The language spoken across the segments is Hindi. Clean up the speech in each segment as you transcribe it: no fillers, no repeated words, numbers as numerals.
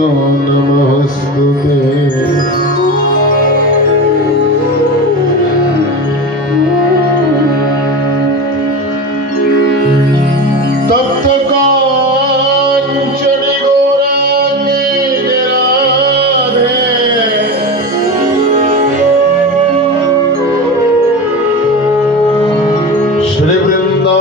नमोस्तुते। तप्त कांचन गौरांगी राधे श्री वृंदावनेश्वरी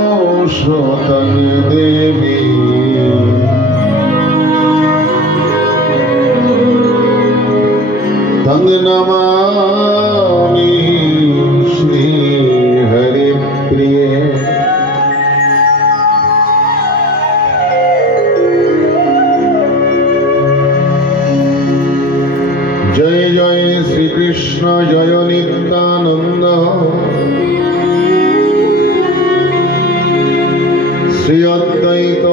वृषभानुसुतं देवी तं नमामि श्री हरिप्रिये। जय जय श्री कृष्ण जय नित्यानंद श्री अद्वैत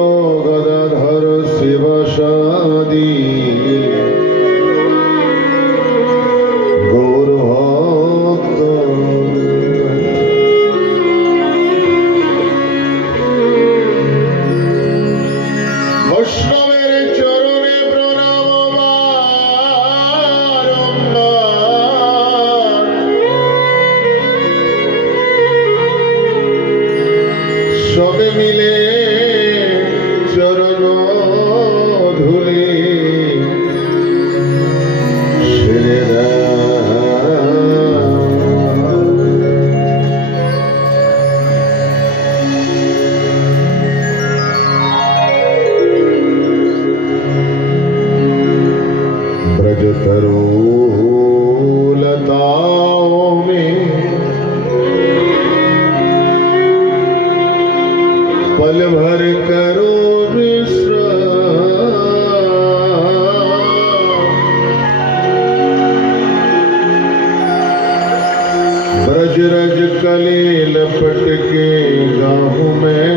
गदाधर शिवासादि गौर भक्त वैष्णवेर चरणे प्रणाम बारंबार। सबे मिले चरण धूले श्री ब्रज तरुलताओं में पल भर करो विश्राम। ब्रज रज कले लपट के गाँव में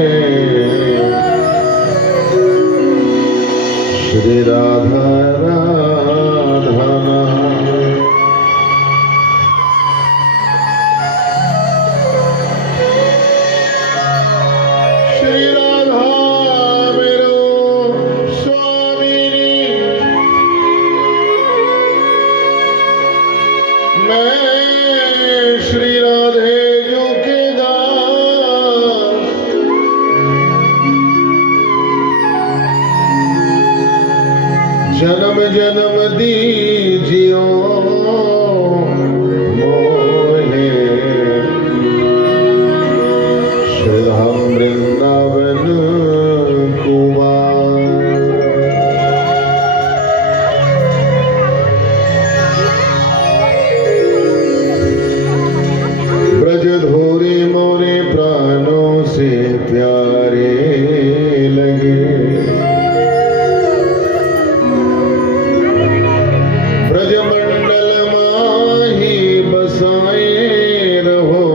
श्री राधा राधा श्री राधा मेरो स्वामिनी। मैं श्री राधे जी के दास। जन्म जन्म दीजियो मोहे श्रीधाम वृंदावन कुमार। ब्रज धोरे मोरे प्राणों से प्यारे लगे। ब्रजमंडल माही बसाए रहो।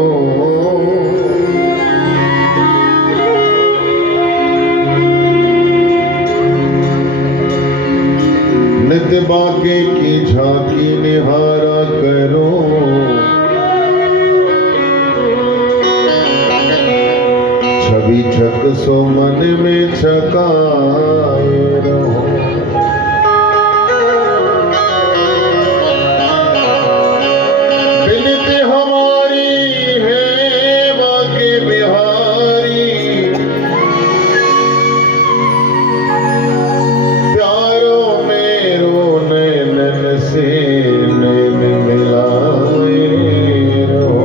नित्य बाके की झांकी निहारा करो। छवि छक सो मन में छकाए रहो। बिनती हमारी है बाके बिहारी। प्यारो मेरो नैनन से नैन मिलाए रहो।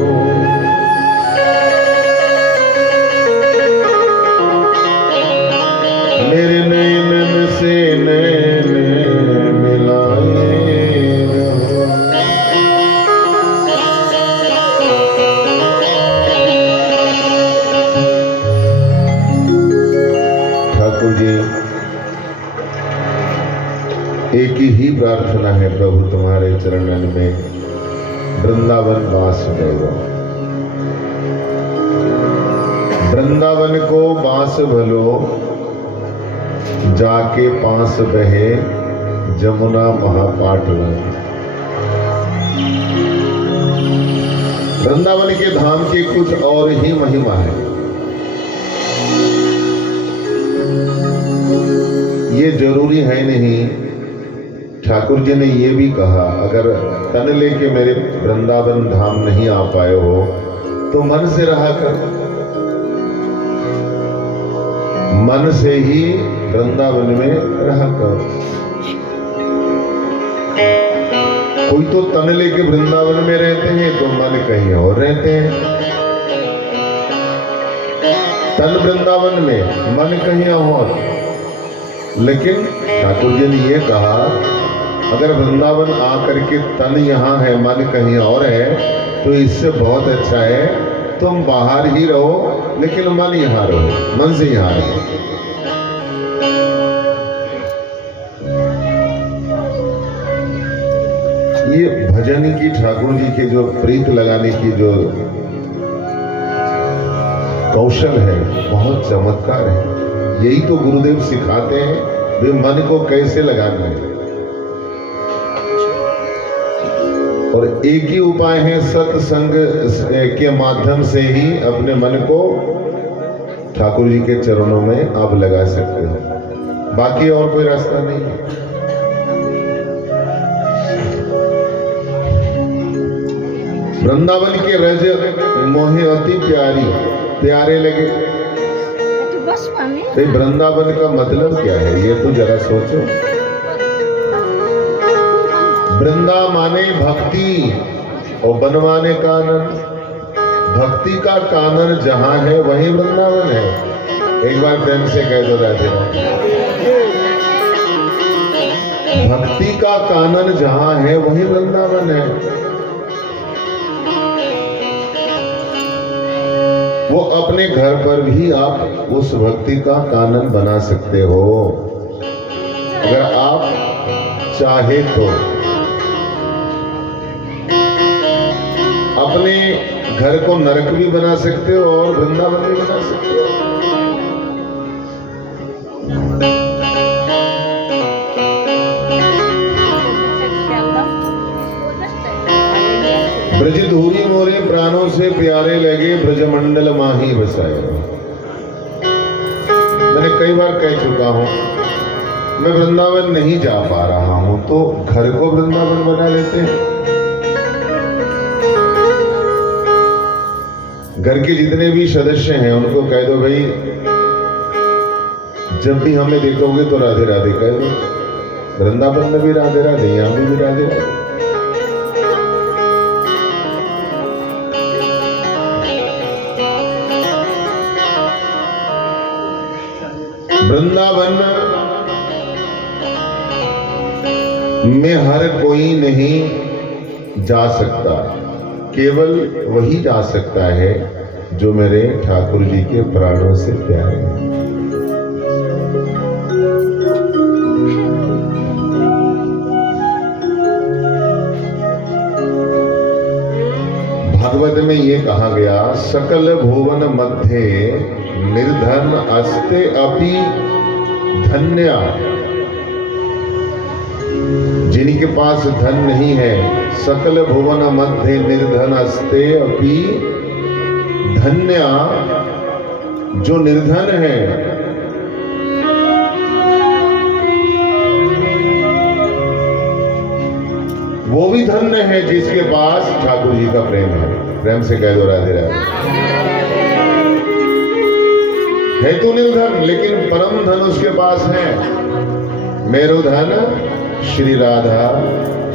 मेरे नैनन से नैन मिलाए रहो। ठाकुर जी, एक ही प्रार्थना है प्रभु तुम्हारे चरणन में वृंदावन वास देव। वृंदावन को बांस भलो जाके पास बहे जमुना महापाटवन। वृंदावन के धाम की कुछ और ही महिमा है। ये जरूरी है नहीं, ठाकुर जी ने ये भी कहा, अगर तन लेके मेरे वृंदावन धाम नहीं आ पाए हो तो मन से रहा कर, मन से ही वृंदावन में रहा कर। कोई तो तन लेके वृंदावन में रहते हैं तो मन कहीं और रहते हैं, तन वृंदावन में मन कहीं और। लेकिन ठाकुर जी ने ये कहा, अगर वृंदावन आकर के तन यहाँ है मन कहीं और है तो इससे बहुत अच्छा है तुम बाहर ही रहो लेकिन मन यहाँ रहो, मन से यहाँ रहो। ये भजन की ठाकुर जी के जो प्रीत लगाने की जो कौशल है बहुत चमत्कार है। यही तो गुरुदेव सिखाते हैं वे मन को कैसे लगाना है। और एक ही उपाय है, सत्संग के माध्यम से ही अपने मन को ठाकुर जी के चरणों में आप लगा सकते हो, बाकी और कोई रास्ता नहीं है। वृंदावन के रज मोहे अति प्यारे लगे। तो वृंदावन का मतलब क्या है ये तो जरा सोचो। वृंदा माने भक्ति और बनवाने कानन, भक्ति का कानन जहां है वही वृंदावन है। एक बार प्रेम से कह दो राधे। भक्ति का कानन जहां है वही वृंदावन है। वो अपने घर पर भी आप उस भक्ति का कानन बना सकते हो अगर आप चाहे तो। अपने घर को नरक भी बना सकते हो और वृंदावन भी बना सकते हो। ब्रज धूरी मोरे प्राणों से प्यारे लगे, ब्रजमंडल माही बसाए। मैंने कई बार कह चुका हूं, मैं वृंदावन नहीं जा पा रहा हूं तो घर को वृंदावन बना लेते हैं। घर के जितने भी सदस्य हैं उनको कह दो भाई जब भी हमें देखोगे तो राधे राधे कह दो। वृंदावन में भी राधे राधे, यहां में भी राधे राधे। वृंदावन में हर कोई नहीं जा सकता, केवल वही जा सकता है जो मेरे ठाकुर जी के प्राणों से प्यारे हैं। भागवत में ये कहा गया, सकल भुवन मध्य निर्धन अस्ते अपि धन्या। जिनके पास धन नहीं है, सकल भुवन मध्य निर्धन अस्ते अपि धन्या, जो निर्धन है वो भी धन्य है जिसके पास ठाकुर जी का प्रेम है। प्रेम से कह दो राधे राधे। है तो निर्धन लेकिन परम धन उसके पास है। मेरो धन श्री राधा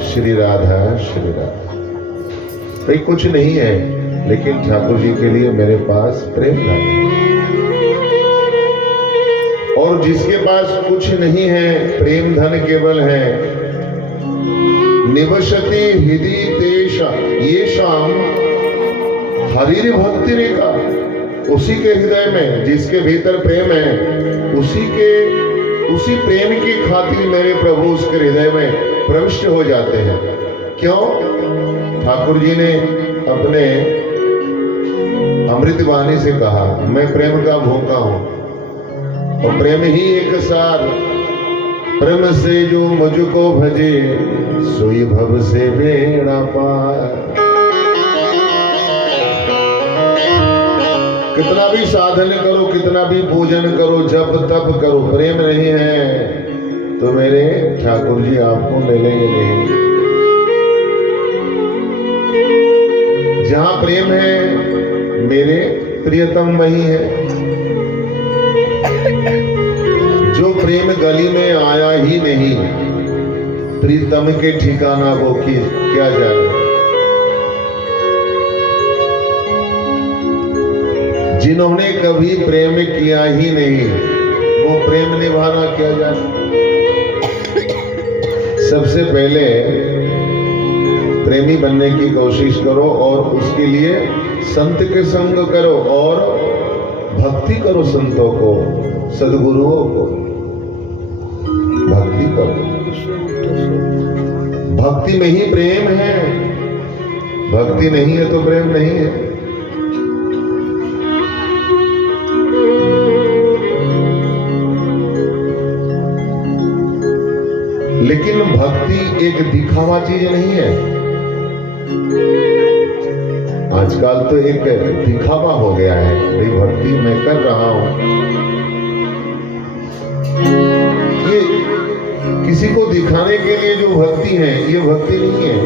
श्री राधा श्री राधा। भाई कुछ नहीं है लेकिन ठाकुर जी के लिए मेरे पास प्रेम धन है। और जिसके पास कुछ नहीं है, प्रेम धन केवल है। निवसति हृदि तेषा ये शाम हरि भक्ति रेखा। उसी के हृदय में जिसके भीतर प्रेम है, उसी प्रेम की खातिर मेरे प्रभु उसके हृदय में प्रविष्ट हो जाते हैं। क्यों? ठाकुर जी ने अपने अमृत वाणी से कहा, मैं प्रेम का भूखा हूं और प्रेम ही एक सार। प्रेम से जो मुझको भजे सोई भव से बेड़ा पार। कितना भी साधन करो, कितना भी पूजन करो, जप तप करो, प्रेम नहीं है तो मेरे ठाकुर जी आपको मिलेंगे नहीं। जहां प्रेम है मेरे प्रियतम वही है। जो प्रेम गली में आया ही नहीं, प्रीतम के ठिकाना वो क्या जाने। जिन्होंने कभी प्रेम किया ही नहीं, वो प्रेम निभाना क्या जाने। सबसे पहले प्रेमी बनने की कोशिश करो और उसके लिए संत के संग करो और भक्ति करो, संतों को, सद्गुरुओं को भक्ति करो। भक्ति में ही प्रेम है, भक्ति नहीं है तो प्रेम नहीं है। लेकिन भक्ति एक दिखावा चीज नहीं है। आजकल तो एक दिखावा हो गया है, भाई भक्ति मैं कर रहा हूं। ये किसी को दिखाने के लिए जो भक्ति है, ये भक्ति नहीं है,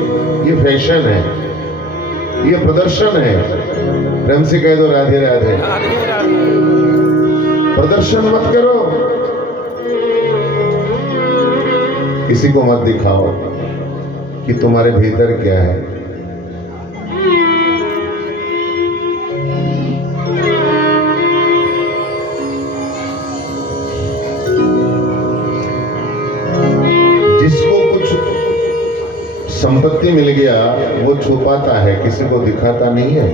ये फैशन है, ये प्रदर्शन है। प्रेम से कह दो राधे राधे। प्रदर्शन मत करो, किसी को मत दिखाओ कि तुम्हारे भीतर क्या है। जिसको कुछ संपत्ति मिल गया वो छुपाता है, किसी को दिखाता नहीं है।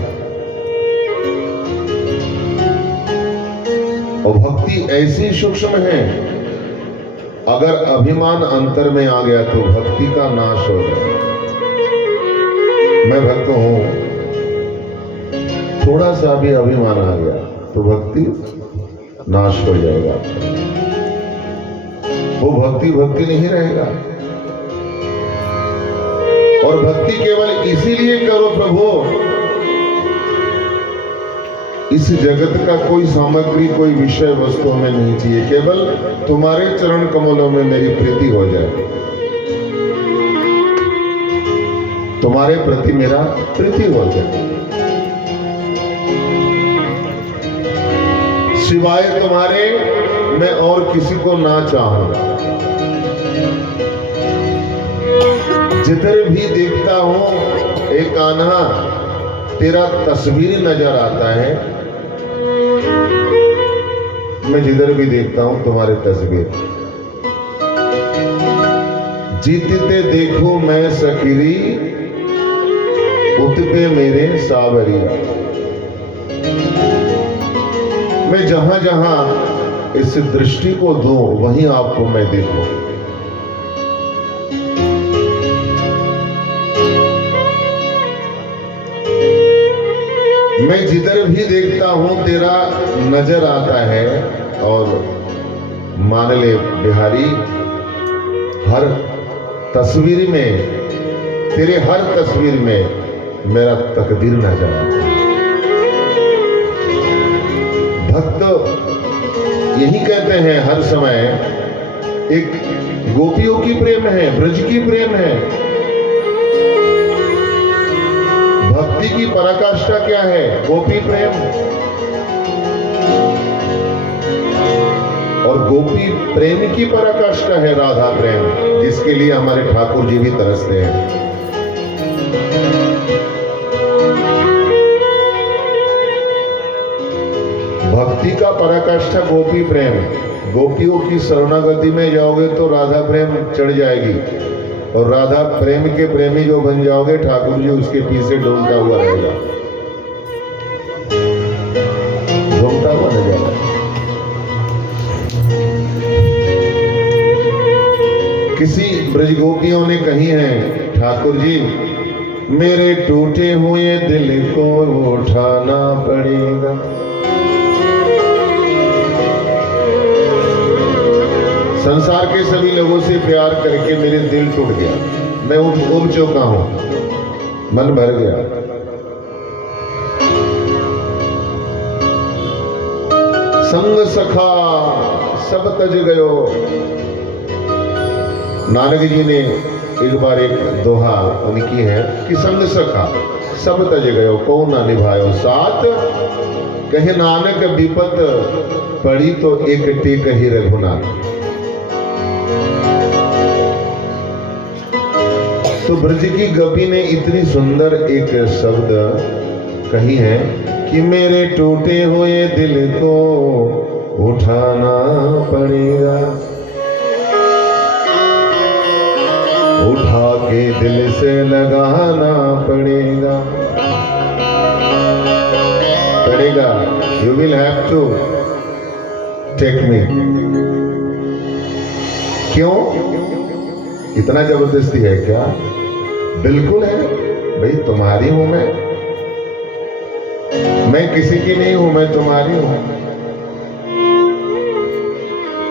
और भक्ति ऐसी सूक्ष्म है, अगर अभिमान अंतर में आ गया तो भक्ति का नाश हो जाए। मैं भक्त हूं, थोड़ा सा भी अभिमान आ गया तो भक्ति नाश हो जाएगा। वो भक्ति भक्ति नहीं रहेगा। और भक्ति केवल इसीलिए करो प्रभु, इस जगत का कोई सामग्री, कोई विषय वस्तु हमें नहीं चाहिए, केवल तुम्हारे चरण कमलों में मेरी प्रीति हो जाए, तुम्हारे प्रति मेरा प्रीति हो जाए। सिवाय तुम्हारे मैं और किसी को ना चाहूं। जिधर भी देखता हूं एक कान्हा तेरा तस्वीर नजर आता है। मैं जिधर भी देखता हूं तुम्हारी तस्वीर। जीतते देखो मैं सकीरी, उत पे मेरे सावरी। मैं जहां जहां इस दृष्टि को दूं वहीं आपको मैं देखूं। मैं जिधर भी देखता हूं तेरा नजर आता है। और मान ले बिहारी, हर तस्वीर में, तेरे हर तस्वीर में मेरा तकदीर नजर आता है। भक्त यही कहते हैं हर समय, एक गोपियों की प्रेम है, ब्रज की प्रेम है। भक्ति की पराकाष्ठा क्या है? गोपी प्रेम। और गोपी प्रेम की पराकाष्ठा है राधा प्रेम, जिसके लिए हमारे ठाकुर जी भी तरसते हैं। भक्ति का पराकाष्ठा गोपी प्रेम। गोपियों की शरणागति में जाओगे तो राधा प्रेम चढ़ जाएगी, और राधा प्रेम के प्रेमी जो बन जाओगे, ठाकुर जी उसके पीछे ढूंढता हुआ रहेगा, ढूंढता हुआ नहीं जाएगा। किसी ब्रज गोपियों ने कही है, ठाकुर जी मेरे टूटे हुए दिल को उठाना पड़ेगा। संसार के सभी लोगों से प्यार करके मेरे दिल टूट गया, मैं उब चुका हूं, मन भर गया। संग सखा सब तज गयो। नानक जी ने एक बार एक दोहा उनकी है कि संग सखा सब तज गयो, को ना निभायो साथ। कहे नानक विपत पड़ी तो एक टेक ही रघुनाथ। तो ब्रज की गोपी ने इतनी सुंदर एक शब्द कही है कि मेरे टूटे हुए दिल को उठाना पड़ेगा, उठा के दिल से लगाना पड़ेगा। You will have to take me। क्यों? इतना जबरदस्ती है क्या? बिल्कुल है भाई, तुम्हारी हूं मैं किसी की नहीं हूं, मैं तुम्हारी हूं।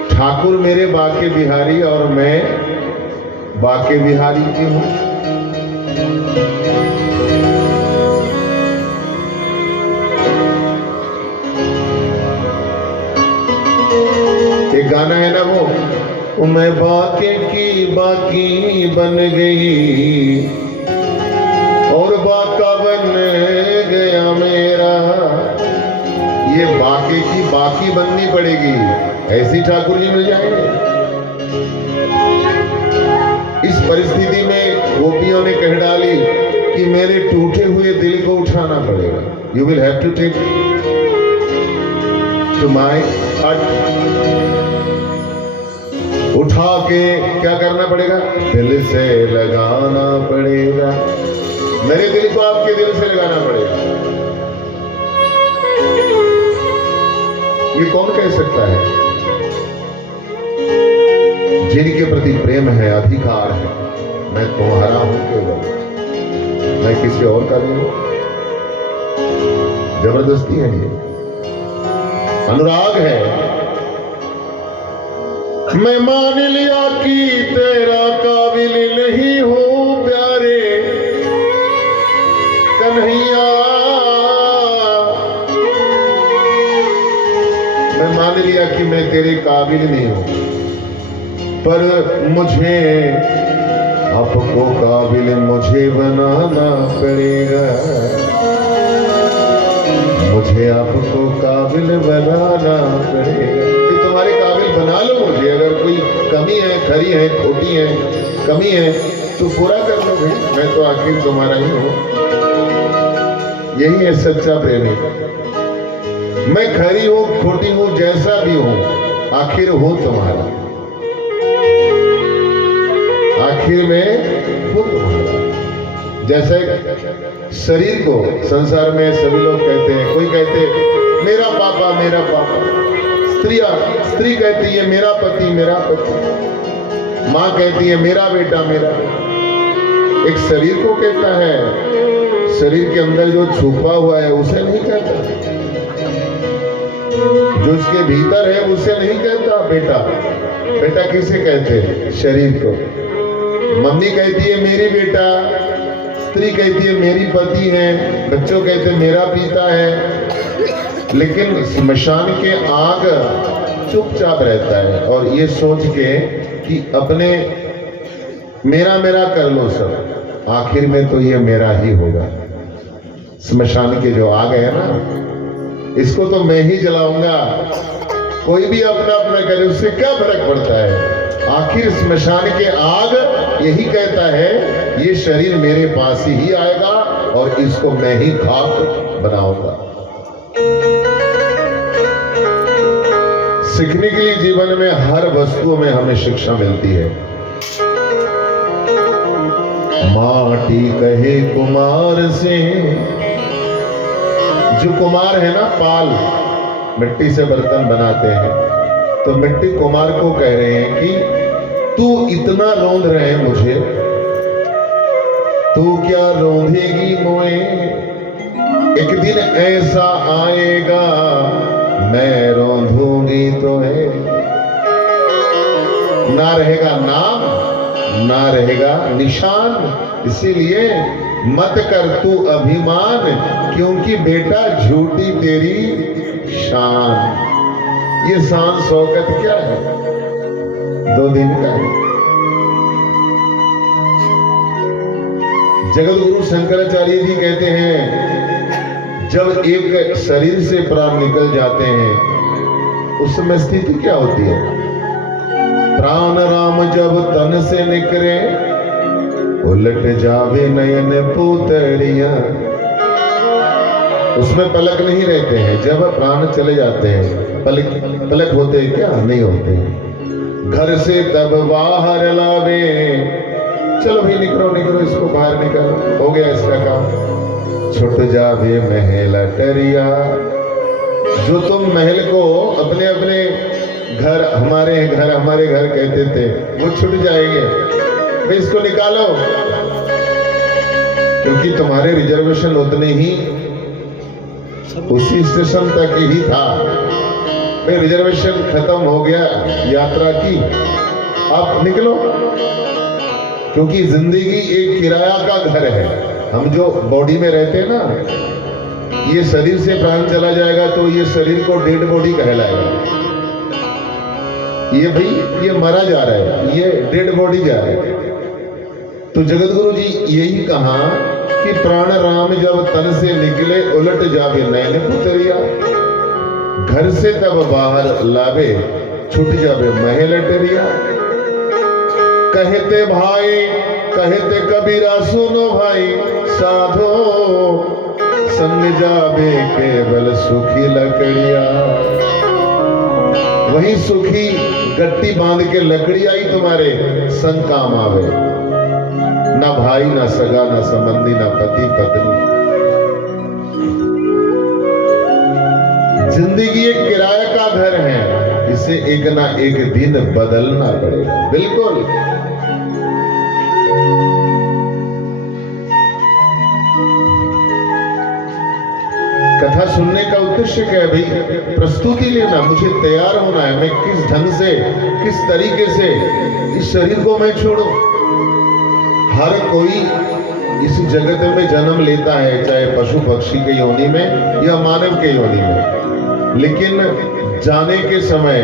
ठाकुर मेरे बाके बिहारी और मैं बाके बिहारी की हूं। एक गाना है ना वो मैं बाके की बाकी बन गई और बाका बन गया मेरा। ये बाके की बाकी बननी पड़ेगी, ऐसी ठाकुर जी मिल जाएंगे। इस परिस्थिति में गोपियों ने कह डाली कि मेरे टूटे हुए दिल को उठाना पड़ेगा। You will have to take to my heart. उठा के क्या करना पड़ेगा? दिल से लगाना पड़ेगा। मेरे दिल को आपके दिल से लगाना पड़ेगा। ये कौन कह सकता है? जिनके प्रति प्रेम है, अधिकार है। मैं तुम्हारा हूं केवल, मैं किसी और का नहीं हूं। जबरदस्ती है, ये अनुराग है। मैं मान लिया कि तेरा काबिल नहीं हूं प्यारे कन्हैया। मैं मान लिया कि मैं तेरे काबिल नहीं हूं, पर मुझे आपको काबिल मुझे बनाना पड़ेगा। मुझे आपको काबिल बनाना पड़ेगा। तुम्हारे काबिल बना लो मुझे। अगर कोई कमी है, खरी है, खोटी है, कमी है तो पूरा कर लो भाई। मैं तो आखिर तुम्हारा ही हूं। यही है सच्चा प्रेमी। मैं खरी हूं, खोटी हूं, जैसा भी हूं, आखिर हूं तुम्हारा। आखिर में हूं तुम्हारा। जैसे शरीर को संसार में सभी लोग कहते हैं, कोई कहते मेरा पापा मेरा पापा, स्त्री कहती है मेरा पति मेरा पति, माँ कहती है मेरा बेटा मेरा। एक शरीर को कहता है, शरीर के अंदर जो छुपा हुआ है उसे नहीं कहता, जो उसके भीतर है उसे नहीं कहता बेटा। बेटा किसे कहते हैं? शरीर को। मम्मी कहती है मेरी बेटा, स्त्री कहती है मेरी पति है, बच्चों कहते हैं मेरा पिता है। लेकिन स्मशान के आग चुपचाप रहता है और ये सोच के कि अपने मेरा मेरा कर लो सब, आखिर में तो ये मेरा ही होगा। स्मशान के जो आग है ना, इसको तो मैं ही जलाऊंगा। कोई भी अपना अपना करे, उससे क्या फर्क पड़ता है? आखिर स्मशान के आग यही कहता है ये शरीर मेरे पास ही आएगा और इसको मैं ही खाक बनाऊंगा। सीखने के लिए जीवन में हर वस्तुओं में हमें शिक्षा मिलती है। माटी कहे कुमार से, जो कुमार है ना, पाल मिट्टी से बर्तन बनाते हैं, तो मिट्टी कुमार को कह रहे हैं कि तू इतना रोंद रहे मुझे, तू क्या रोंधेगी मोए? एक दिन ऐसा आएगा मैं रोंधूंगी तो है। ना रहेगा नाम, ना रहेगा निशान। इसीलिए मत कर तू अभिमान, क्योंकि बेटा झूठी तेरी शान। ये शान शौकत क्या है, 2 दिन का है। जगत गुरु शंकराचार्य जी कहते हैं जब एक शरीर से प्राण निकल जाते हैं उस समय स्थिति क्या होती है। प्राण राम जब तन से निकले उलट जावे नयन पुतरिया। उसमें पलक नहीं रहते हैं, जब प्राण चले जाते हैं पलक होते हैं क्या, नहीं होते हैं। घर से तब बाहर लावे, चलो भाई निकलो निकलो, इसको बाहर निकालो, हो गया इसका काम। छुट जावे महल टरिया। जो तुम महल को अपने अपने घर हमारे घर कहते थे, वो छुट जाएंगे। भाई इसको निकालो, क्योंकि तुम्हारे रिजर्वेशन उतने ही उसी स्टेशन तक ही था। भाई रिजर्वेशन खत्म हो गया यात्रा की, आप निकलो। क्योंकि जिंदगी एक किराया का घर है। हम जो बॉडी में रहते हैं ना, ये शरीर से प्राण चला जाएगा तो ये शरीर को डेड बॉडी कहलाएगा। ये भाई ये मरा जा रहा है, ये डेड बॉडी जा रहा है। तो जगत गुरु जी यही कहा कि प्राण राम जब तन से निकले उलट जावे नैन पुतरिया। घर से तब बाहर लावे छुट जावे महल टरिया। कहते भाई कहते कबीरा सुनो भाई साधो, संग जावे केवल सुखी लकड़िया। वही सुखी गट्टी बांध के लकड़िया ही तुम्हारे संग काम आवे। ना भाई ना सगा ना संबंधी ना पति पत्नी। जिंदगी एक किराया का घर है, इसे एक ना एक दिन बदलना पड़ेगा। बिल्कुल कथा सुनने का उद्देश्य क्या है भाई? प्रस्तुति लेना, मुझे तैयार होना है। मैं किस ढंग से किस तरीके से इस शरीर को मैं छोड़ूं। हर कोई इस जगत में जन्म लेता है, चाहे पशु पक्षी के योनि में या मानव के योनि में, लेकिन जाने के समय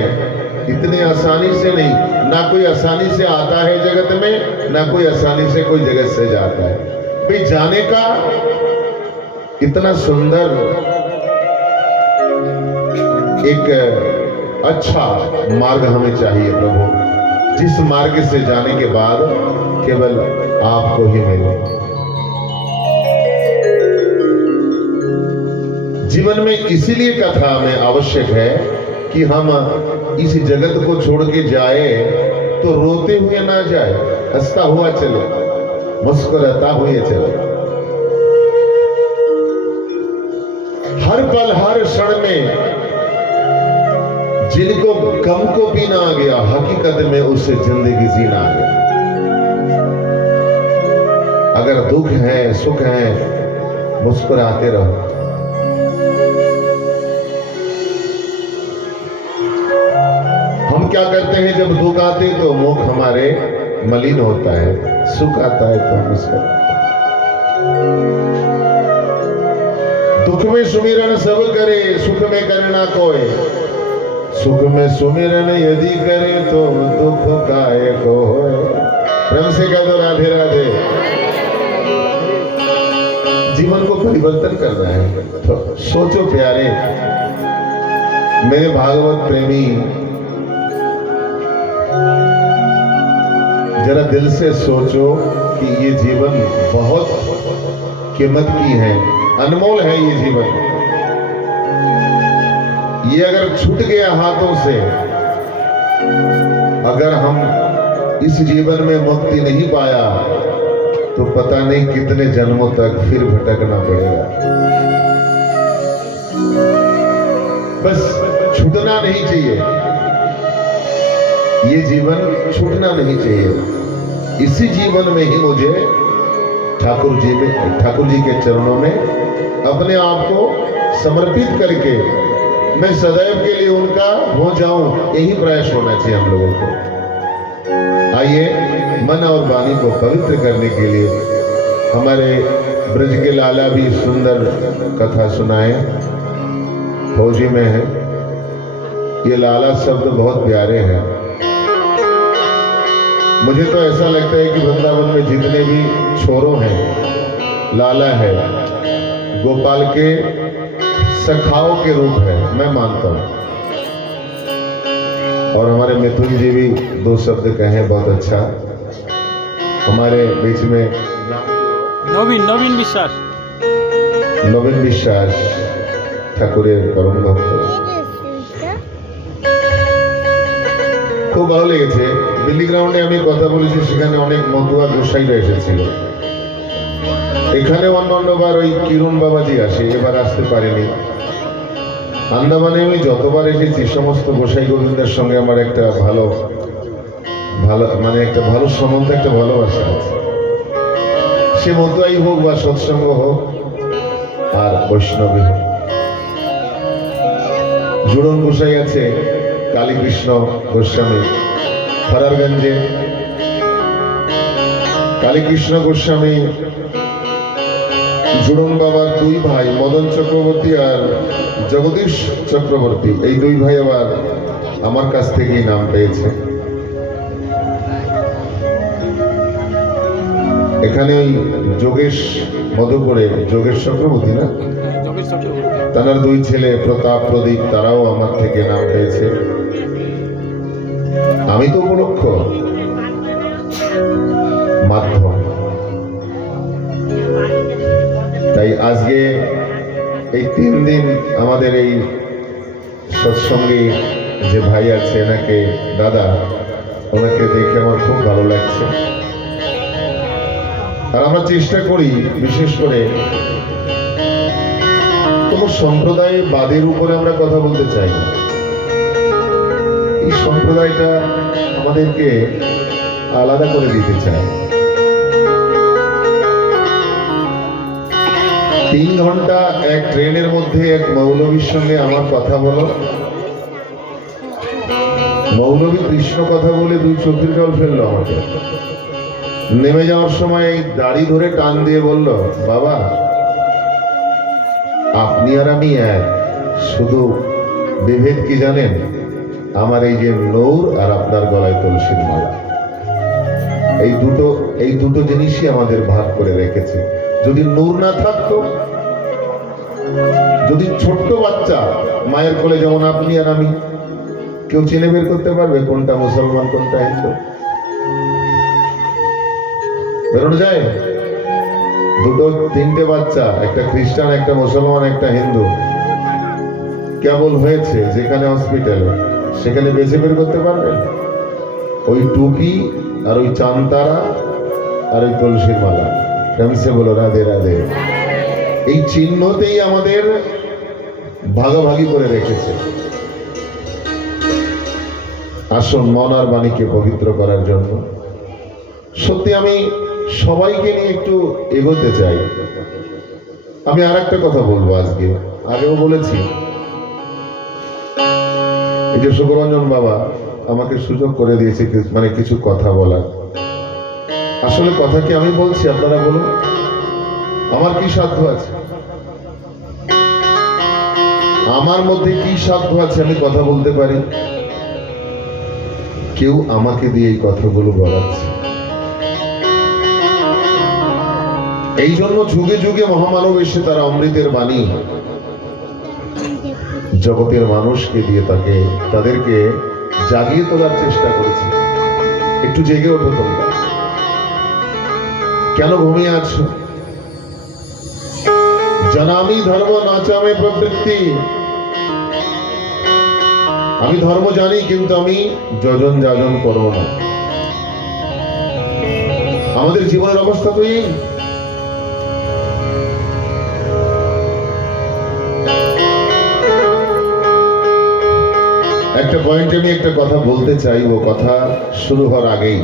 इतने आसानी से नहीं। ना कोई आसानी से आता है जगत में, ना कोई आसानी से कोई जगत से जाता है। भाई जाने का इतना सुंदर एक अच्छा मार्ग हमें चाहिए प्रभु, जिस मार्ग से जाने के बाद केवल आपको ही मिले। जीवन में इसीलिए कथा में आवश्यक है कि हम इस जगत को छोड़ के जाए तो रोते हुए ना जाए, हंसता हुआ चले, मुस्कुराता हुए चले। हर पल हर क्षण में जिनको गम को पीना आ गया, हकीकत में उससे जिंदगी जीना आ गया। अगर दुख है सुख है, मुस्कुराते रहो। हम क्या करते हैं जब दुख आते तो मुख हमारे मलिन होता है, सुख आता है तो हम मुस्कुराते। दुख में सुमिरन सब करे, सुख में करना कोय। सुख में सुमिरन यदि करे तो दुख काहे को होए। प्रेम से कह दो राधे राधे। जीवन को परिवर्तन करना है तो सोचो प्यारे मेरे भागवत प्रेमी, जरा दिल से सोचो कि ये जीवन बहुत कीमत की है, अनमोल है ये जीवन। ये अगर छूट गया हाथों से, अगर हम इस जीवन में मुक्ति नहीं पाया तो पता नहीं कितने जन्मों तक फिर भटकना पड़ेगा। बस छूटना नहीं चाहिए, ये जीवन छूटना नहीं चाहिए। इसी जीवन में ही मुझे ठाकुर जी के चरणों में अपने आप को समर्पित करके मैं सदैव के लिए उनका हो जाऊं, यही प्रयास होना चाहिए हम लोगों को। आइए मन और वाणी को पवित्र करने के लिए हमारे ब्रज के लाला भी सुंदर कथा सुनाए, फौजी में है। ये लाला शब्द बहुत प्यारे हैं। मुझे तो ऐसा लगता है कि वृंदावन में जितने भी छोरों हैं, लाला है, गोपाल के सखाओं के रूप है, मैं मानता हूँ। और हमारे मिथुन जी भी दो शब्द कहे, बहुत अच्छा। हमारे बीच में नवीन বিশ্বাস, নবীন বিশ্বাস ঠাকুরের পরম ভক্ত। খুব ভালো লেগেছে। দিল্লি গ্রাউন্ডে আমি কথা বলেছি, সেখানে অনেক মতুয়া গোসাইরা এসেছিল। এখানে অন্যবার ওই কিরণ বাবাজি আসে, এবার আসতে পারেনি। আন্দামানে আমি যতবার এসেছি সমস্ত গোসাই গোবিন্দের সঙ্গে আমার একটা ভালো মানে একটা ভালো সম্বন্ধ, একটা ভালোবাসা আছে। সে মতুয়াই হোক বা সৎসঙ্গ হোক আর বৈষ্ণবী হোক। জুড়ন গোসাই আছে কালীকৃষ্ণ গোস্বামী ফরারগঞ্জে, কালীকৃষ্ণ গোস্বামী জুড়ন বাবার দুই ভাই মদন চক্রবর্তী আর জগদীশ চক্রবর্তী, এই দুই ভাই আবার আমার কাছ থেকেই নাম পেয়েছে। এখানে ওই যোগেশ মধুপুরে যোগেশ চক্রবর্তী না, তার দুই ছেলে প্রতাপ প্রদীপ, তারাও আমার থেকে নাম পেয়েছে। আমি তো উপলক্ষ মাধ্যম। তাই আজকে এই 3 দিন আমাদের এই সৎসঙ্গে যে ভাই আছে, এনাকে দাদা, ওনাকে দেখে আমার খুব ভালো লাগছে। আর আমরা চেষ্টা করি বিশেষ করে কোন সম্প্রদায় বাদের উপরে আমরা কথা বলতে চাই না। এই সম্প্রদায়টা আমাদেরকে আলাদা করে দিতে চায়। 3 ঘন্টা এক ট্রেনের মধ্যে এক মৌলবীর সঙ্গে আমার কথা হলো। মৌলবী কৃষ্ণ কথা বলে 2 চোখের জল ফেললো আমাকে। নেমে যাওয়ার সময় দাড়ি ধরে টান দিয়ে বলল, বাবা আপনি আর আমি এক, শুধু বিভেদ কি জানেন? আমার এই যে নূর আর আপনার গলায় তুলসীর মালা, এই দুটো জিনিসই আমাদের ভাগ করে রেখেছে। যদি নূর না থাকতো, যদি ছোট্ট বাচ্চা মায়ের কোলে যেমন আপনি আর আমি, কেউ চিনে বের করতে পারবে কোনটা মুসলমান কোনটা হিন্দু? বেরোনো যায়? 2-3টে বাচ্চা, একটা খ্রিস্টান, একটা মুসলমান, একটা হিন্দু, কেবল হয়েছে যেখানে হসপিটালে, সেখানে বেছে বের করতে পারবেন? ওই টুপি আর ওই চাঁদতারা আর ওই তুলসীর মালা, প্রেমসে বলো রাধে রাধে, এই চিহ্নতেই আমাদের ভাগাভাগি করে রেখেছে। আসুন মন আর বাণীকে পবিত্র করার জন্য সত্যি আমি সবাইকে নিয়ে একটু এগোতে চাই। আমি আর একটা কথা বলবো আজকে, আগেও বলেছি। এই যে সুখরঞ্জন বাবা আমাকে সুযোগ করে দিয়েছে মানে কিছু কথা বলার। আসলে কথা কি আমি বলছি, আপনারা বলুন, আমার কি সাধ্য আছে? আমার মধ্যে কি সাধ্য আছে আমি কথা বলতে পারি? কেউ আমাকে দিয়ে এই কথাগুলো বলাচ্ছে। এই জন্য যুগে যুগে মহামানব এসে তারা অমৃতের বাণী জগতের মানুষকে দিয়ে তাদেরকে জাগিয়ে তোলার চেষ্টা করেছে। একটু জেগে ওঠো তোমরা, কেন ঘুমিয়ে আছো? জানামি ধর্ম নাচামে প্রবৃত্তি। আমি ধর্ম জানি, কিন্তু আমি যজন যাজন করব না। আমাদের জীবনের অবস্থা তো এই। একটা পয়েন্টে আমি একটা কথা বলতে চাইবো, কথা শুরু হওয়ার আগেই।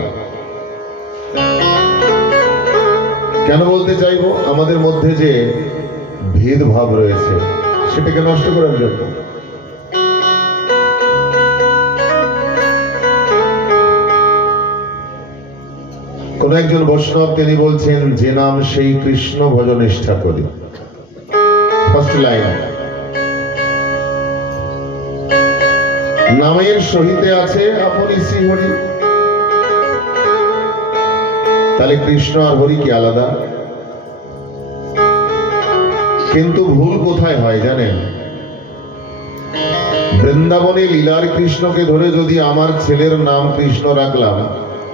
কেন বলতে চাইবো? আমাদের মধ্যে যে ভেদভাব রয়েছে সেটাকে নষ্ট করার জন্য। কোন একজন বৈষ্ণব তিনি বলছেন, যে নাম সেই কৃষ্ণ ভজ নিষ্ঠা করি। ফার্স্ট লাইন, নামের সহিতে আছে আপনি শ্রীহরি। তাহলে কৃষ্ণ আর হরি কি আলাদা? কিন্তু ভুল কোথায় হয় জানেন? বৃন্দাবনে লীলার কৃষ্ণকে ধরে যদি আমার ছেলের নাম কৃষ্ণ রাখলাম,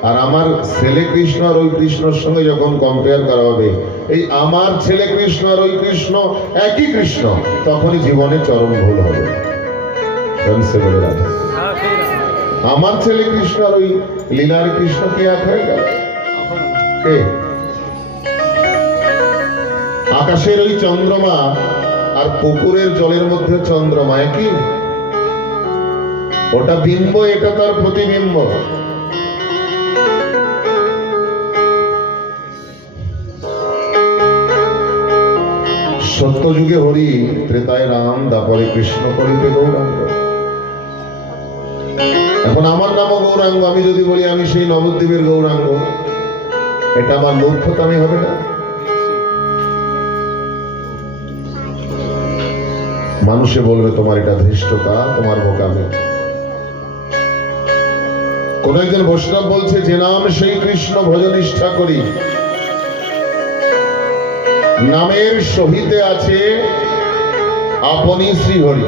আর আমার ছেলে কৃষ্ণ আর ওই কৃষ্ণর সঙ্গে যখন কম্পেয়ার করা হবে, এই আমার ছেলে কৃষ্ণ আর ওই কৃষ্ণ একই কৃষ্ণ, তখনই জীবনে চরম ভুল হবে। বলে রাখা, আমার ছেলে কৃষ্ণ আর ওই লীলার কৃষ্ণ কে এক হয়ে গেল? কে? আকাশের ওই চন্দ্রমা আর পুকুরের জলের মধ্যে চন্দ্রমা একই? ওটা বিম্ব, এটা তার প্রতিবিম্ব। সত্যযুগে হরি, ত্রেতায় রাম, দাপরে কৃষ্ণ, কলিতে গৌরাঙ্গ। এখন আমার নামও গৌরাঙ্গ, আমি যদি বলি আমি সেই নবদ্বীপের গৌরাঙ্গ, এটা আমার মূর্খতামি হবে না? মানুষে বলবে তোমার এটা ধৃষ্টতা, তোমার বোকামি। কোন একজন বৈষ্ণব বলছে, যে নাম সেই কৃষ্ণ ভজ নিষ্ঠা করি, নামের সহিতে আছে আপনি শ্রীহরি।